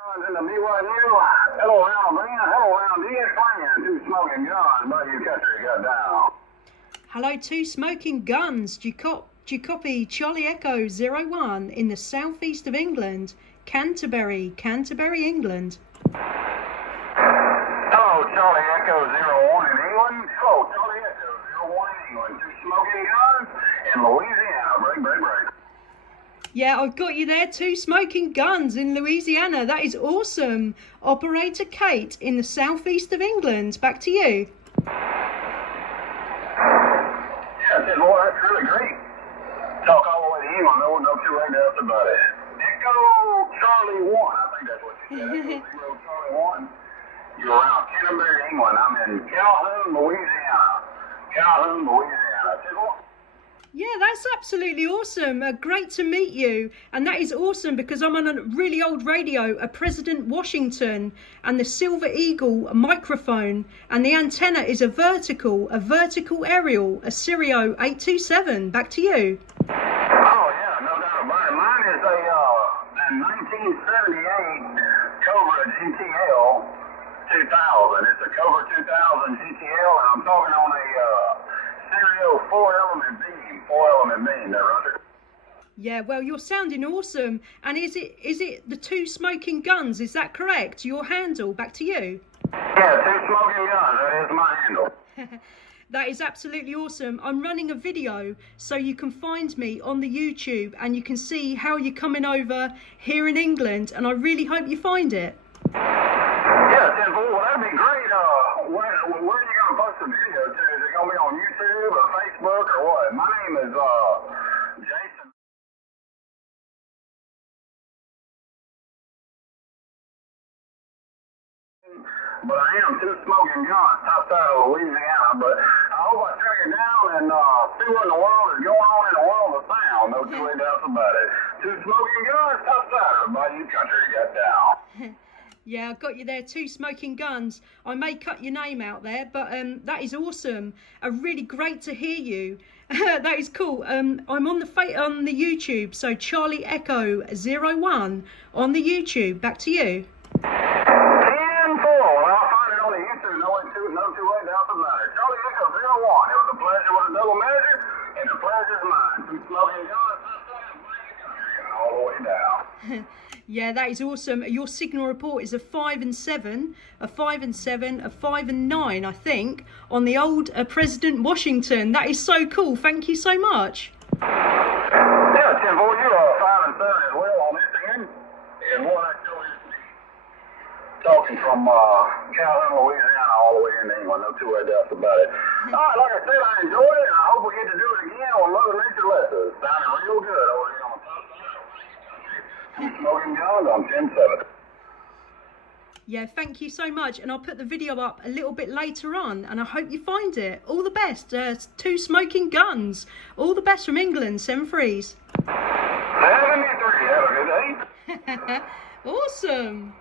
In the BYU, hello Alabama, hello round ESPN, two smoking guns, but you country got down. Hello, two smoking guns. Do you copy Charlie Echo 01 in the southeast of England, Canterbury, England? Hello, Charlie Echo 01 in England. Hello, Charlie Echo 01 in England, two smoking guns in Louisiana. Break. Yeah, I've got you there, two smoking guns in Louisiana. That is awesome. Operator Kate in the southeast of England. Back to you. Yeah, boy, that's really great. Talk all the way to England, no two way doubts about it. Echo Charlie 1, I think that's what you said. Echo Charlie 1. You're around Canterbury, England. I'm in Calhoun, Louisiana. Yeah, that's absolutely awesome. Great to meet you. And that is awesome because I'm on a really old radio, a President Washington, and the Silver Eagle microphone, and the antenna is a vertical aerial, a SIRIO 827. Back to you. Oh yeah, no doubt about it. Mine is a 1978 Cobra GTL 2000. It's a Cobra 2000 GTL, and I'm talking on a SIRIO four-element beam there, Roger. Yeah, well, you're sounding awesome. And is it the two smoking guns? Is that correct? Your handle? Back to you. Yeah, two smoking guns. That is my handle. That is absolutely awesome. I'm running a video so you can find me on the YouTube and you can see how you're coming over here in England, and I really hope you find it. Yeah, well, that'd be great. Where are you going to post the video to? Is it going to be on YouTube or Facebook or what? My name is Jason. But I am two smoking guns, top side of Louisiana. But I hope I track it down and see what in the world is going on in the world of sound. No two way doubts about it. Two smoking guns, top side of the country got down. Yeah, I got you there, two smoking guns. I may cut your name out there, but that is awesome. Really great to hear you. That is cool. I'm on the YouTube, so Charlie Echo 01 on the YouTube. Back to you. 10-4. I'll find it on the YouTube. No two way doubts about it. Charlie Echo 01. It was a pleasure with a double measure, and the pleasure's mine. Two smoking guns, all the way down. Yeah, that is awesome. Your signal report is a 5 and 7, a 5 and 7, a 5 and 9, I think, on the old President Washington. That is so cool. Thank you so much. Yeah, Tim, boy, you're a 5 and 7 as well on this end. And what I tell you, talking from Calhoun, Louisiana, all the way into England. No two way doubts about it. All right, like I said, I enjoyed it, and I hope we get to do it again on Mother Nature Lessons. Sounding real good over here on the top side. Smoking guns on 10-7. Yeah, thank you so much. And I'll put the video up a little bit later on, and I hope you find it. All the best. Two smoking guns. All the best from England, 7-3s. 73. Have a good day. Awesome.